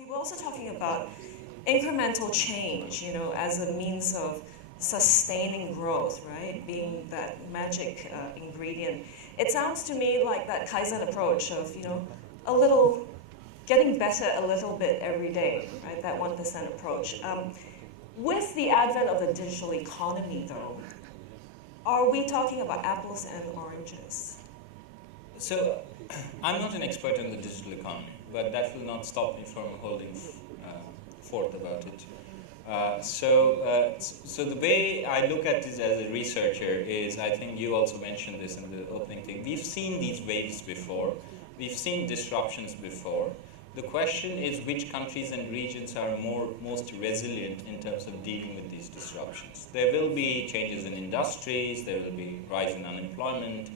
you were also talking about incremental change, as a means of sustaining growth, right? Being that magic ingredient. It sounds to me like that Kaizen approach of, a little, getting better a little bit every day, right? That 1% approach. With the advent of the digital economy, though, are we talking about apples and oranges? So, I'm not an expert on the digital economy, but that will not stop me from holding forth about it. So the way I look at this as a researcher is, I think you also mentioned this in the opening thing, we've seen these waves before, we've seen disruptions before. The question is which countries and regions are most resilient in terms of dealing with these disruptions. There will be changes in industries, there will be rise in unemployment.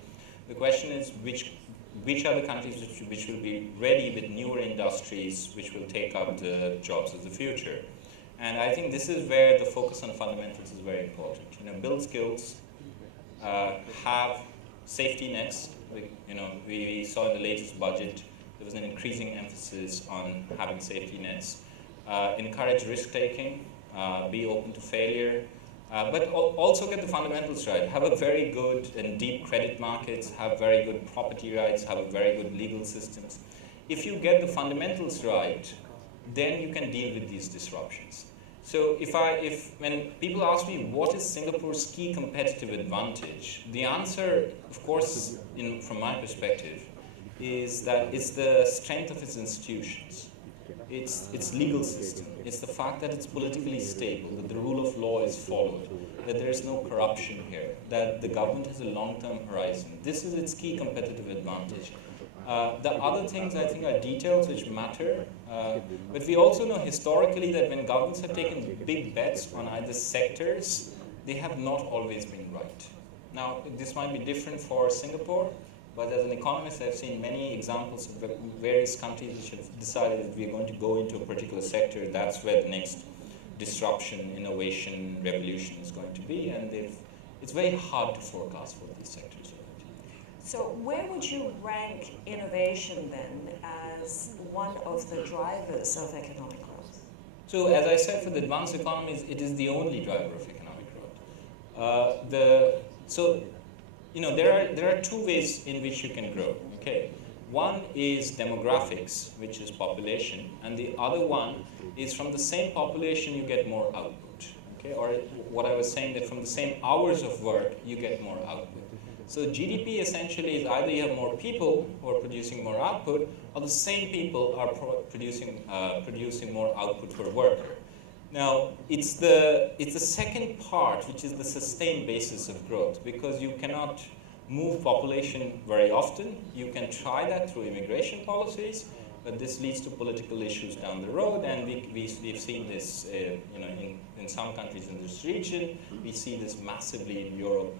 The question is which are the countries which will be ready with newer industries which will take up the jobs of the future. And I think this is where the focus on fundamentals is very important. Build skills, have safety nets. We saw in the latest budget there was an increasing emphasis on having safety nets. Encourage risk-taking, be open to failure, but also get the fundamentals right. Have a very good and deep credit markets, have very good property rights, have a very good legal systems. If you get the fundamentals right, then you can deal with these disruptions. So when people ask me what is Singapore's key competitive advantage, the answer, of course, from my perspective, is that it's the strength of its institutions. It's legal system. It's the fact that it's politically stable, that the rule of law is followed, that there is no corruption here, that the government has a long-term horizon. This is its key competitive advantage. The other things I think are details which matter, but we also know historically that when governments have taken big bets on either sectors, they have not always been right. Now, this might be different for Singapore, but as an economist, I've seen many examples of various countries which have decided that we are going to go into a particular sector. That's where the next disruption, innovation, revolution is going to be, and it's very hard to forecast what these sectors are. So where would you rank innovation then as one of the drivers of economic growth? So as I said, for the advanced economies, it is the only driver of economic growth. There are two ways in which you can grow. Okay, one is demographics, which is population, and the other one is from the same population you get more output. Okay, or what I was saying, that from the same hours of work you get more output. So GDP essentially is either you have more people who are producing more output, or the same people are producing more output per worker. Now, it's the second part, which is the sustained basis of growth, because you cannot move population very often. You can try that through immigration policies, but this leads to political issues down the road, and we've seen this in some countries in this region. We see this massively in Europe,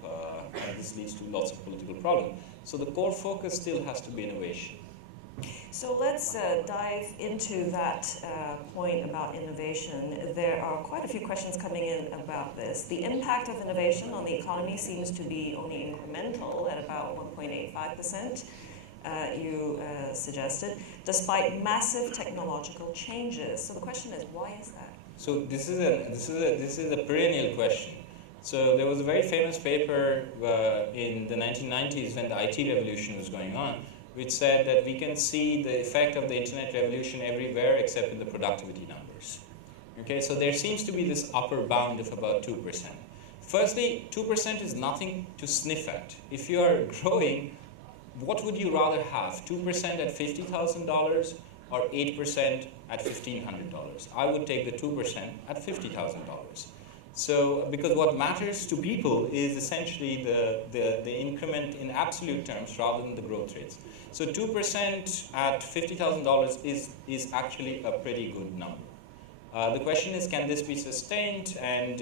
and this leads to lots of political problems. So the core focus still has to be innovation. So let's dive into that point about innovation. There are quite a few questions coming in about this. The impact of innovation on the economy seems to be only incremental at about 1.85%, you suggested, despite massive technological changes. So the question is, why is that? So this is a perennial question. So there was a very famous paper in the 1990s when the IT revolution was going on, which said that we can see the effect of the internet revolution everywhere except in the productivity numbers. Okay, so there seems to be this upper bound of about 2%. Firstly, 2% is nothing to sniff at. If you are growing, what would you rather have, 2% at $50,000 or 8% at $1,500? I would take the 2% at $50,000. So, because what matters to people is essentially the increment in absolute terms rather than the growth rates. So 2% at $50,000 is actually a pretty good number. The question is, can this be sustained? And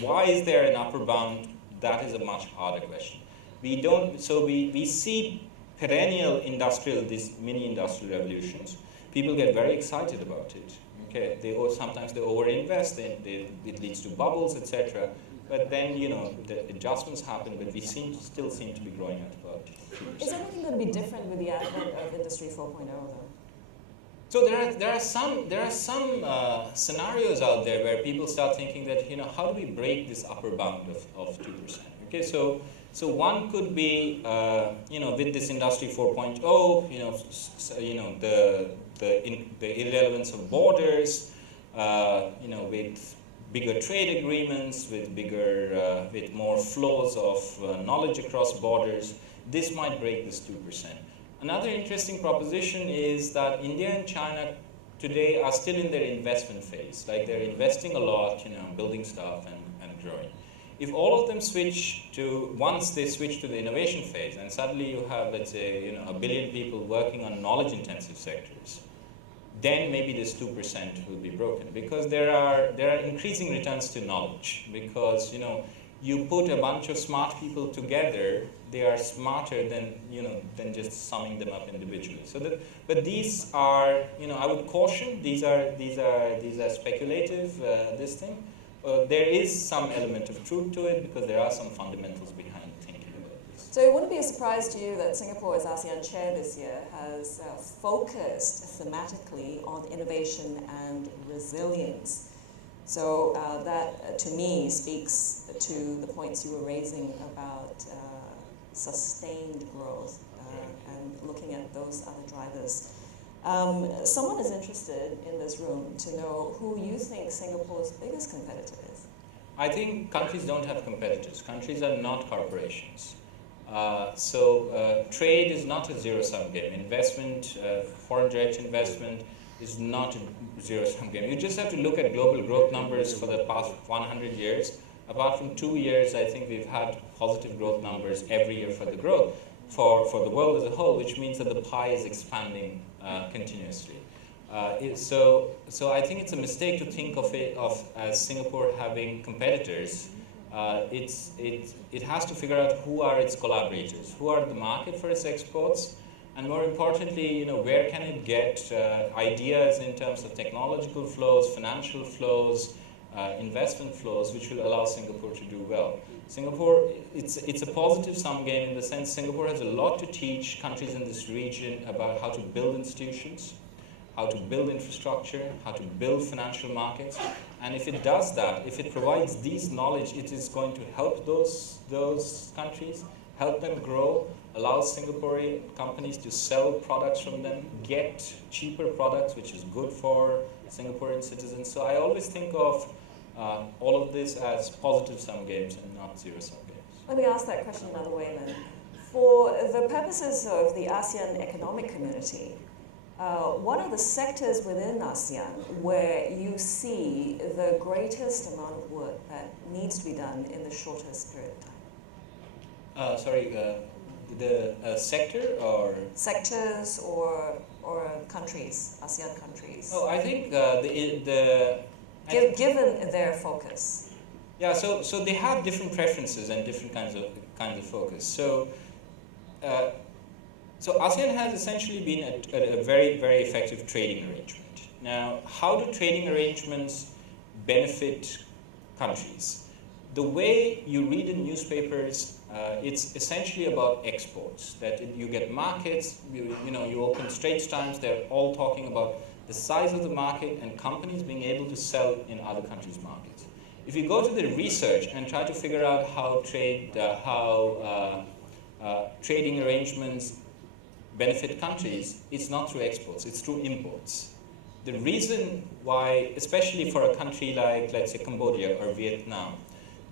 why is there an upper bound? That is a much harder question. We see perennial these mini industrial revolutions. People get very excited about it. Okay, sometimes they overinvest, it leads to bubbles, etc. But then, the adjustments happen, but we still seem to be growing at about 2%. Is anything going to be different with the advent of Industry 4.0, though? So there are some scenarios out there where people start thinking that how do we break this upper bound of 2%? Okay, so one could be with this industry 4.0, the irrelevance of borders, with bigger trade agreements, with more flows of knowledge across borders. This might break this 2%. Another interesting proposition is that India and China today are still in their investment phase. Like they're investing a lot, building stuff and growing. If all of them once they switch to the innovation phase, and suddenly you have, let's say, 1 billion people working on knowledge-intensive sectors, then maybe this 2% will be broken, because there are increasing returns to knowledge. Because you put a bunch of smart people together, they are smarter than just summing them up individually. But these are, I would caution, these are speculative. There is some element of truth to it, because there are some fundamentals behind thinking about this. So it wouldn't be a surprise to you that Singapore, as ASEAN chair this year, has focused thematically on innovation and resilience. So that, to me, speaks to the points you were raising about sustained growth and looking at those other drivers. Someone is interested in this room to know who you think Singapore's biggest competitor is. I think countries don't have competitors. Countries are not corporations. Trade is not a zero-sum game. Investment, foreign direct investment, is not a zero-sum game. You just have to look at global growth numbers for the past 100 years. Apart from 2 years, I think we've had positive growth numbers every year for the growth, for the world as a whole, which means that the pie is expanding continuously. So I think it's a mistake to think of as Singapore having competitors. It has to figure out who are its collaborators, who are the market for its exports, and more importantly, where can it get ideas in terms of technological flows, financial flows, investment flows, which will allow Singapore to do well. Singapore, it's a positive sum game in the sense Singapore has a lot to teach countries in this region about how to build institutions, how to build infrastructure, how to build financial markets. And if it does that, if it provides these knowledge, it is going to help those countries, help them grow, allow Singaporean companies to sell products from them, get cheaper products, which is good for Singaporean citizens. So I always think of all of this as positive sum games and not zero-sum games. Let me ask that question another way then. For the purposes of the ASEAN economic community, what are the sectors within ASEAN where you see the greatest amount of work that needs to be done in the shortest period of time? The sector or? Sectors or countries, ASEAN countries. Oh, I think given their focus. Yeah, so they have different preferences and different kinds of focus. So ASEAN has essentially been a very, very effective trading arrangement. Now, how do trading arrangements benefit countries? The way you read in newspapers, it's essentially about exports. That you get markets, you open Straits Times, they're all talking about the size of the market and companies being able to sell in other countries' markets. If you go to the research and try to figure out how trading arrangements benefit countries, it's not through exports, it's through imports. The reason why, especially for a country like, let's say, Cambodia or Vietnam,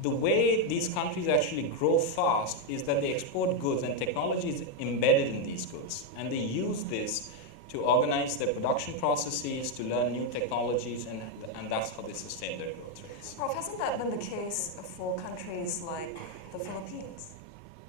the way these countries actually grow fast is that they export goods and technology is embedded in these goods. And they use this to organize their production processes, to learn new technologies, and that's how they sustain their growth rates. Prof, hasn't that been the case for countries like the Philippines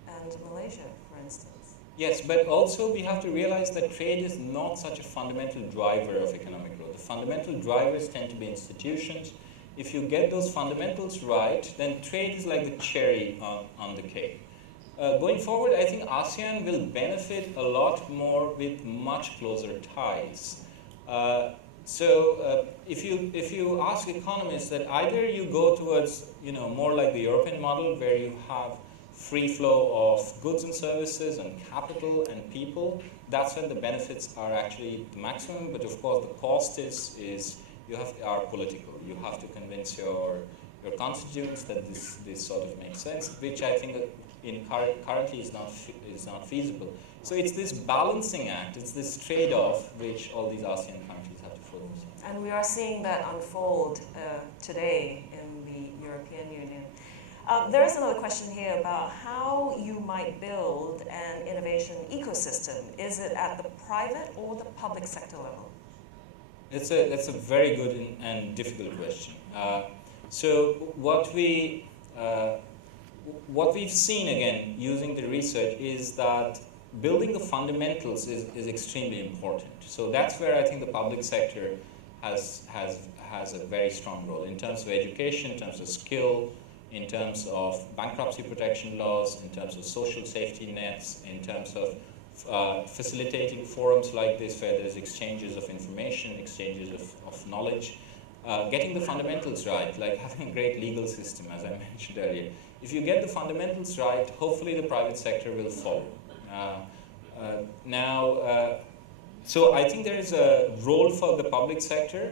and Malaysia, for instance? Yes, but also we have to realize that trade is not such a fundamental driver of economic growth. The fundamental drivers tend to be institutions. If you get those fundamentals right, then trade is like the cherry on the cake. Going forward, I think ASEAN will benefit a lot more with much closer ties. If you ask economists, that either you go towards more like the European model, where you have free flow of goods and services and capital and people, that's when the benefits are actually the maximum. But of course, the cost are political. You have to convince your constituents that this sort of makes sense, which I think currently is not feasible. So it's this balancing act, it's this trade-off which all these ASEAN countries have to focus on. And we are seeing that unfold today in the European Union. There is another question here about how you might build an innovation ecosystem. Is it at the private or the public sector level? That's a very good and difficult question. So what we've seen, again, using the research, is that building the fundamentals is extremely important. So that's where I think the public sector has a very strong role in terms of education, in terms of skill, in terms of bankruptcy protection laws, in terms of social safety nets, in terms of facilitating forums like this where there's exchanges of information, exchanges of knowledge. Getting the fundamentals right, like having a great legal system, as I mentioned earlier. If you get the fundamentals right, hopefully the private sector will follow. So I think there is a role for the public sector.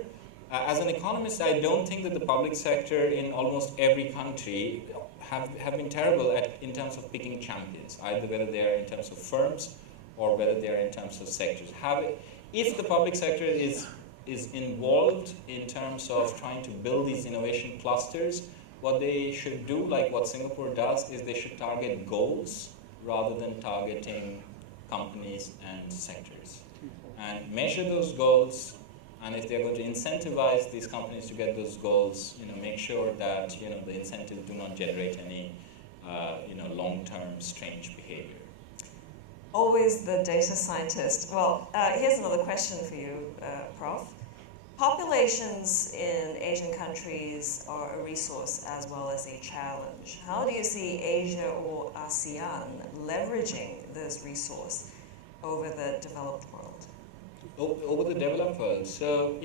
As an economist, I don't think that the public sector in almost every country have been terrible in terms of picking champions, either whether they are in terms of firms or whether they are in terms of sectors. If the public sector is involved in terms of trying to build these innovation clusters, what they should do, like what Singapore does, is they should target goals rather than targeting companies and sectors. And measure those goals, and if they're going to incentivize these companies to get those goals, make sure that the incentives do not generate any long-term strange behavior. Always the data scientist. Well, here's another question for you, Prof. Populations in Asian countries are a resource as well as a challenge. How do you see Asia or ASEAN leveraging this resource over the developed world? Over the developed world. So,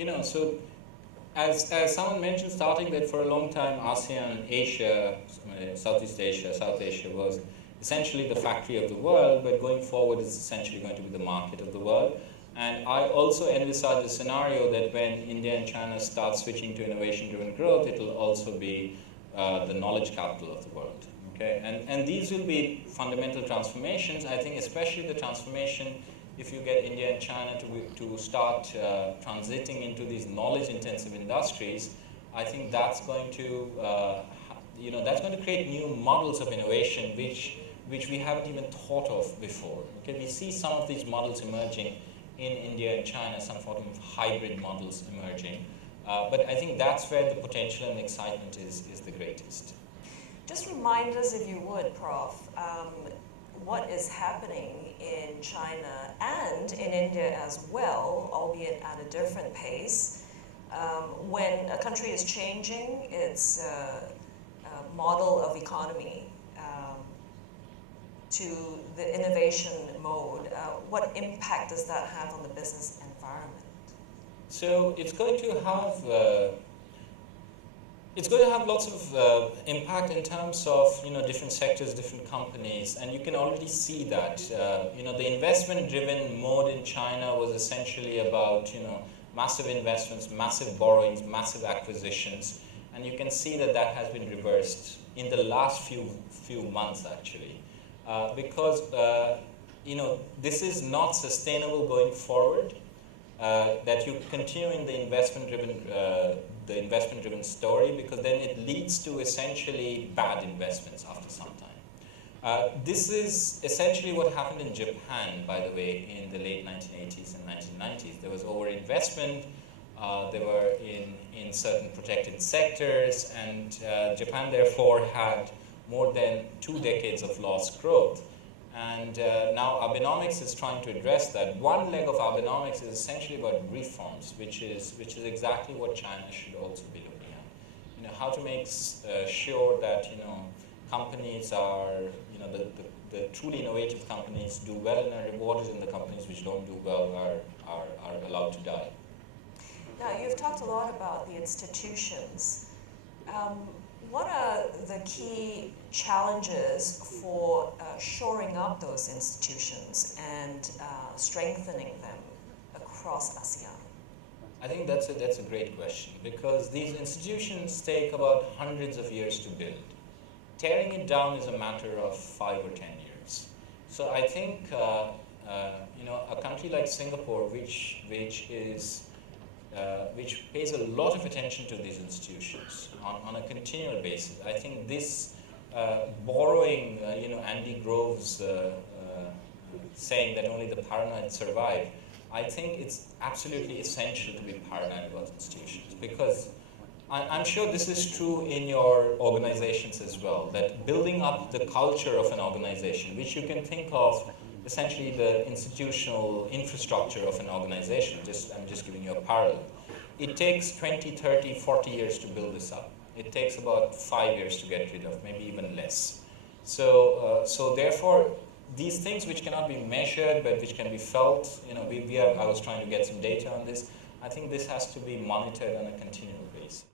as someone mentioned starting that for a long time, ASEAN, Asia, Southeast Asia, South Asia was essentially the factory of the world, but going forward it's essentially going to be the market of the world. And I also envisage a scenario that when India and China start switching to innovation-driven growth, it will also be the knowledge capital of the world. Okay, and these will be fundamental transformations. I think especially the transformation, if you get India and China to start transiting into these knowledge-intensive industries, I think that's going to create new models of innovation which we haven't even thought of before. Okay, we see some of these models emerging in India and China, some sort of hybrid models emerging. But I think that's where the potential and excitement is the greatest. Just remind us, if you would, Prof, what is happening in China and in India as well, albeit at a different pace, when a country is changing its model of economy to the innovation mode. What impact does that have on the business environment? So it's going to have lots of impact in terms of different sectors, different companies, and you can already see that the investment-driven mode in China was essentially about massive investments, massive borrowings, massive acquisitions, and you can see that has been reversed in the last few months actually. Because this is not sustainable going forward. That you continue in the investment-driven story, because then it leads to essentially bad investments after some time. This is essentially what happened in Japan, by the way, in the late 1980s and 1990s. There was overinvestment. They were in certain protected sectors, and Japan therefore had more than 2 decades of lost growth. And now Abenomics is trying to address that. One leg of Abenomics is essentially about reforms, which is exactly what China should also be looking at. How to make sure that companies are, the truly innovative companies do well and are rewarded, and the companies which don't do well are allowed to die. Now, you've talked a lot about the institutions. what are the key challenges for shoring up those institutions and strengthening them across ASEAN? I think that's a great question, because these institutions take about hundreds of years to build. Tearing it down is a matter of 5 or 10 years. So I think a country like Singapore, which pays a lot of attention to these institutions on a continual basis. I think this borrowing, Andy Grove's saying that only the paranoid survive, I think it's absolutely essential to be paranoid about institutions, because I'm sure this is true in your organizations as well, that building up the culture of an organization, which you can think of essentially the institutional infrastructure of an organization, I'm just giving you a parallel. It takes 20, 30, 40 years to build this up. It takes about 5 years to get rid of, maybe even less. So therefore, these things which cannot be measured but which can be felt, I was trying to get some data on this. I think this has to be monitored on a continual basis.